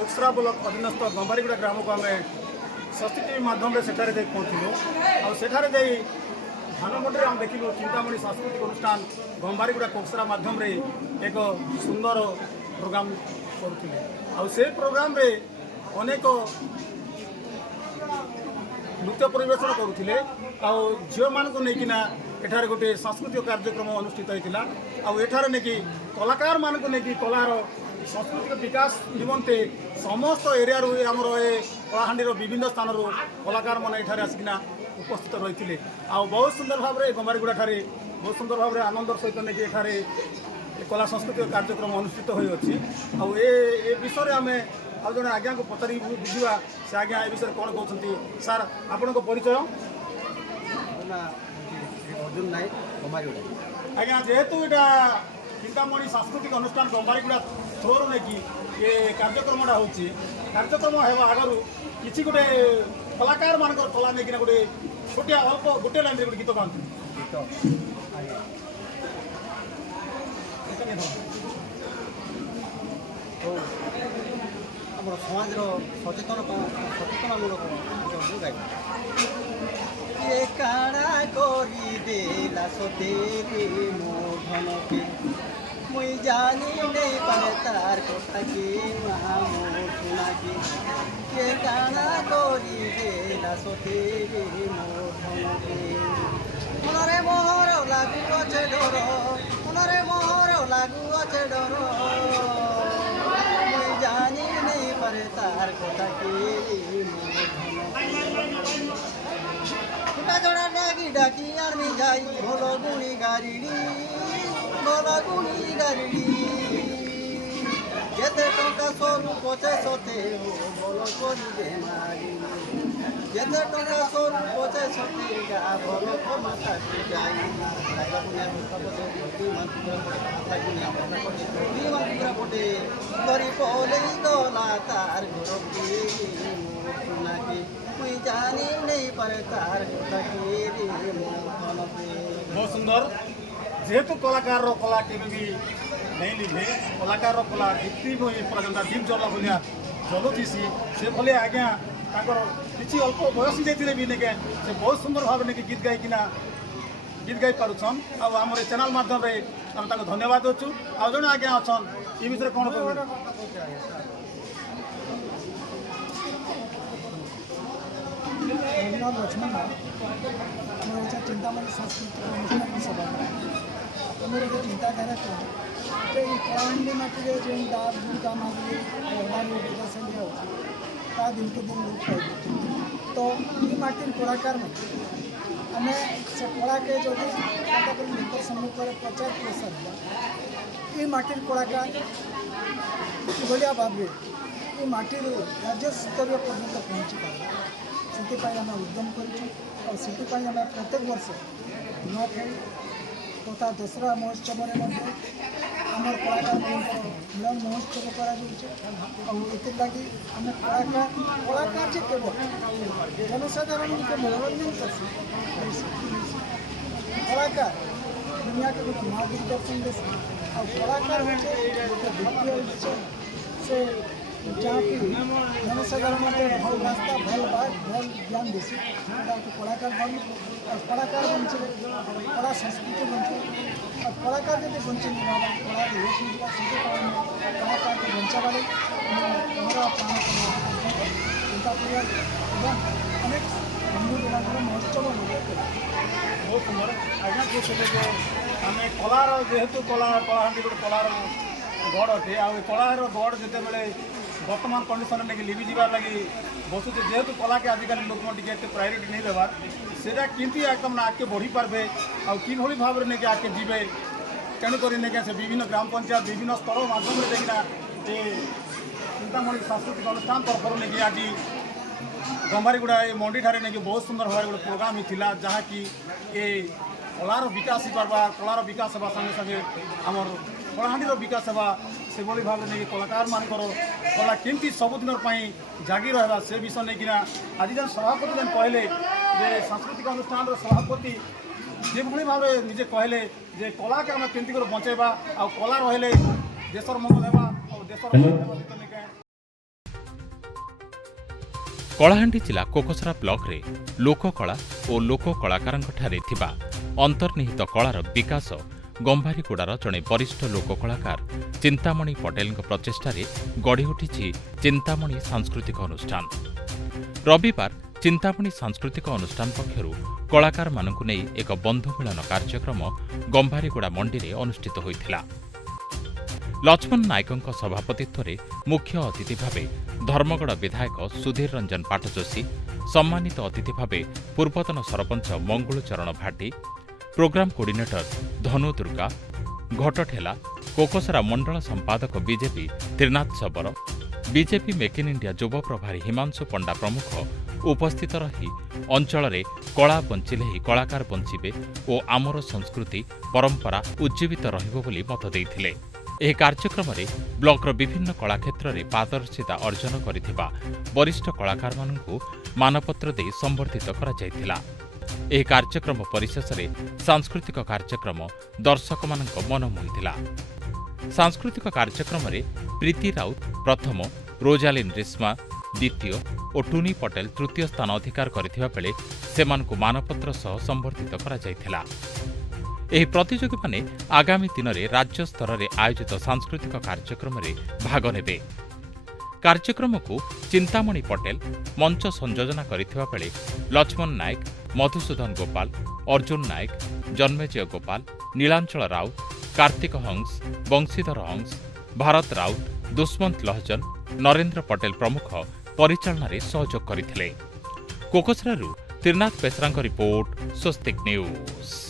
कोकसरा block अधीनस्थ गंबारीगुड़ा ग्राम को आम षष्ठी टीवी माध्यम से पहुँचलु आठारे धानमंडी आम देखिलु चिंतामणि सांस्कृतिक अनुष्ठान गंबारीगुड़ा कोकसरा माध्यम एक सुंदर प्रोग्राम करुले प्रोग्राम रे अनेक नृत्य परिवेशन करुले झील मानक लेकिन एठारे गोटे सांस्कृतिक कार्यक्रम अनुष्ठित होता आठारे नहीं कलाकार मानक नहीं कलार सांस्कृतिक विकास निमंते समस्त एरिया आमर ए कलाहांडी विभिन्न स्थान कलाकार मैंने एठारे आसिकिना उपस्थित रही बहुत सुंदर भाव में गंबारीगुड़ा ठारे बहुत सुंदर भाव में आनंदर सहित नहीं एठारे कला सांस्कृतिक कार्यक्रम अनुष्ठित होती ए विषय आम आज जड़े आज्ञा को पचारि बुझा से आज्ञा ए विषय कौन कहते सार आपण परिचय अर्जुन नायक आज्ञा जेहेतु यहाँ चिंतामणि सांस्कृतिक अनुष्ठान गंबारीगुड़ा थ्रोर नहीं ये कार्यक्रमटा हो कार्यक्रम होगा आगु किसी गोटे कलाकार मान कला नहीं गोटे छोटिया अल्प गोटे लाइन गोटे गीत गाँति आम समाज सचेतनमूलक गाय ये काना करी देला सतेरे मोहन के मुई जानी नहीं पाए तार कथा के महामोर सुना के ये काना करी देला सतेरे मोहन के मनरे मोहर लागू अच्छे डर मनरे मोहर लागू अच्छे डर मुई जानी नहीं पाए तार कथा के जड़ा डाकी डाकी आर्मी जाई भोल गुणी गारिड़ी जेते टंका सरू पचे सते हो भोल करी बेमारी जेते टंका सरू पचे सते गा भोल को माता की जाई लाइला दुनिया मुस्ता पचे दी माता दुनिया मुस्ता पचे दी माता पटे करी पोले गला तार घर की सुना के कोई जानी नहीं पर तार बहुत सुंदर जेहेतु कलाकार कला के भी नहीं लिभे कलाकार कला दीप्ति पूरा जहाँ दीप जला भाया जलुथी से भले आज्ञा किसी अल्प बयस जाते भी नहीं से बहुत सुंदर भाव नहीं गीत गीत गाई पार्छन आम चैनल माध्यम आम धन्यवाद दूँ आज जन आज्ञा अच्छन ये विषय कौन कह लक्ष्मण हमारे चिंतामणि सांस्कृतिक अनुष्ठान सभा आम गोटे चिंताधारा कलाहांडी माटी जो दाब दुर्गा मागे विकसन होता दिन के दिन लोग पाई तो ये माटी कलाकार आम से कला के जो निकट सम्मुख में प्रचार प्रसार ये माटी कलाकार भाया भाव ये माटी राज्य स्तर पर्यटन पहुँची पार से आम उद्यम कर प्रत्येक वर्ष नुआखाई तथा दसरा महोत्सव आम कलाकार मिलन महोत्सव करगे आम कलाकार जे केवल जनसाधारण को मनोरंजन कर कलाकार दुनिया के गोटे महादूरदर्शन देश आ कलाकार गोटे वित्तीय से जहाँ कि जनसाधारण भल रास्ता भल बात भल ज्ञान देसी कलाकार बन और कलाकार बंचे कला संस्कृति बंचे और कलाकार जब बंचे कला लोप से कलाकार को बचा वाले हमारा प्राण चिंता अनेक हिंदू दिनांक महोत्सव बहुत सुंदर आज्ञा कहते आम कलार जेहेतु कलाहांडी गोटे कलार गढ़ अटे आ कलार गढ़ जिते वर्तमान कंडीशन लगे लिभि जावार लगी बसुचे जेहेतु कला के आजिकल लोक टे प्रायोरीटी नहीं देवार सेटा किंती एकदम आगे बढ़ी पार्बे आभली भाव में नहीं आगे जीवे तेणुक से विभिन्न ग्राम पंचायत विभिन्न स्तर मध्यम देखना चिंतामणि सांस्कृतिक अनुष्ठान तरफ नहीं आज गंबारीगुड़ा ये मंडी ठारे नहीं बहुत सुंदर भाव गोटे प्रोग्राम होता जहाँ कि ये कलार विकास हो पार्बा कलार विकास होगा संगे संगे आमर कलाहांडी विकास होगा से भाव नहीं कलाकार मानकर कला केमती सबुदिन जागी रहा से विषय नहीं कि आज जन सभापति जन कहले जे सांस्कृतिक अनुष्ठान सभापति जे भाव निजे कहले जे कला के आम केमती बचेबा आ कला रहिले देशर मंगल होगा और देशर କଳାହାଣ୍ଡି ଜିଲ୍ଲା କୋକସରା ବ୍ଲକରେ ଲୋକକଳା ଓ ଲୋକ କଳାକାରଙ୍କଠାରେ ଥିବା ଅନ୍ତର୍ନିହିତ କଳାର ବିକାଶ ଗମ୍ଭାରୀଗୁଡ଼ାର ଜଣେ ବରିଷ୍ଠ ଲୋକ କଳାକାର ଚିନ୍ତାମଣି ପଟେଲଙ୍କ ପ୍ରଚେଷ୍ଟାରେ ଗଢ଼ି ଉଠିଛି ଚିନ୍ତାମଣି ସାଂସ୍କୃତିକ ଅନୁଷ୍ଠାନ। ରବିବାର ଚିନ୍ତାମଣି ସାଂସ୍କୃତିକ ଅନୁଷ୍ଠାନ ପକ୍ଷରୁ କଳାକାରମାନଙ୍କୁ ନେଇ ଏକ ବନ୍ଧୁ ମିଳନ କାର୍ଯ୍ୟକ୍ରମ ଗମ୍ଭାରୀଗୁଡ଼ା ମଣ୍ଡିରେ ଅନୁଷ୍ଠିତ ହୋଇଥିଲା। ଲକ୍ଷ୍ମଣ ନାୟକଙ୍କ ସଭାପତିତ୍ୱରେ ମୁଖ୍ୟ ଅତିଥି ଭାବେ ଧର୍ମଗଡ଼ ବିଧାୟକ ସୁଧୀର ରଞ୍ଜନ ପାଟଯୋଶୀ, ସମ୍ମାନିତ ଅତିଥି ଭାବେ ପୂର୍ବତନ ସରପଞ୍ଚ ମଙ୍ଗୁଳଚରଣ ଭାଟି, ପ୍ରୋଗ୍ରାମ କୋର୍ଡିନେଟର ଧନୁ ଦୁର୍ଗା, ଘଟଠେଲା, କୋକସରା ମଣ୍ଡଳ ସମ୍ପାଦକ BJP Trinath Sabar, BJP make in India ଯୁବ ପ୍ରଭାରୀ ହିମାଂଶୁ ପଣ୍ଡା ପ୍ରମୁଖ ଉପସ୍ଥିତ ରହି ଅଞ୍ଚଳରେ କଳା ବଞ୍ଚିଲେ ହିଁ କଳାକାର ବଞ୍ଚିବେ ଓ ଆମର ସଂସ୍କୃତି ପରମ୍ପରା ଉଜ୍ଜୀବିତ ରହିବ ବୋଲି ମତ ଦେଇଥିଲେ। ଏହି କାର୍ଯ୍ୟକ୍ରମରେ ବ୍ଲକର ବିଭିନ୍ନ କଳାକ୍ଷେତ୍ରରେ ପାରଦର୍ଶିତା ଅର୍ଜନ କରିଥିବା ବରିଷ୍ଠ କଳାକାରମାନଙ୍କୁ ମାନପତ୍ର ଦେଇ ସମ୍ବର୍ଦ୍ଧିତ କରାଯାଇଥିଲା। ଏହି କାର୍ଯ୍ୟକ୍ରମ ପରିଶେଷରେ ସାଂସ୍କୃତିକ କାର୍ଯ୍ୟକ୍ରମ ଦର୍ଶକମାନଙ୍କ ମନ ମୋହିଥିଲା। ସାଂସ୍କୃତିକ କାର୍ଯ୍ୟକ୍ରମରେ ପ୍ରୀତି ରାଉତ ପ୍ରଥମ, ରୋଜାଲିନ୍ ରେଶ୍ମା ଦ୍ୱିତୀୟ ଓ ଟୁନି ପଟେଲ ତୃତୀୟ ସ୍ଥାନ ଅଧିକାର କରିଥିବା ବେଳେ ସେମାନଙ୍କୁ ମାନପତ୍ର ସହ ସମ୍ବର୍ଦ୍ଧିତ କରାଯାଇଥିଲା। ଏହି ପ୍ରତିଯୋଗୀମାନେ ଆଗାମୀ ଦିନରେ ରାଜ୍ୟ ସ୍ତରରେ ଆୟୋଜିତ ସାଂସ୍କୃତିକ କାର୍ଯ୍ୟକ୍ରମରେ ଭାଗ ନେବେ। କାର୍ଯ୍ୟକ୍ରମକୁ ଚିନ୍ତାମଣି ପଟେଲ ମଞ୍ଚ ସଂଯୋଜନା କରିଥିବା ବେଳେ ଲକ୍ଷ୍ମଣ ନାୟକ, ମଧୁସୂଦନ ଗୋପାଳ, ଅର୍ଜୁନ ନାୟକ, ଜନ୍ମେଜୟ ଗୋପାଳ, ନୀଳାଞ୍ଚଳ ରାଉତ, କାର୍ତ୍ତିକ ହଂସ, ବଂଶୀଧର ହଂସ, ଭାରତ ରାଉତ, ଦୁଷ୍ମନ୍ତ ଲହଜନ, ନରେନ୍ଦ୍ର ପଟେଲ ପ୍ରମୁଖ ପରିଚାଳନାରେ ସହଯୋଗ କରିଥିଲେ। କୋକସରାରୁ ତ୍ରିନାଥ ବେସରାଙ୍କ ରିପୋର୍ଟ, ସ୍ୱସ୍ତିକ ନ୍ୟୁଜ୍।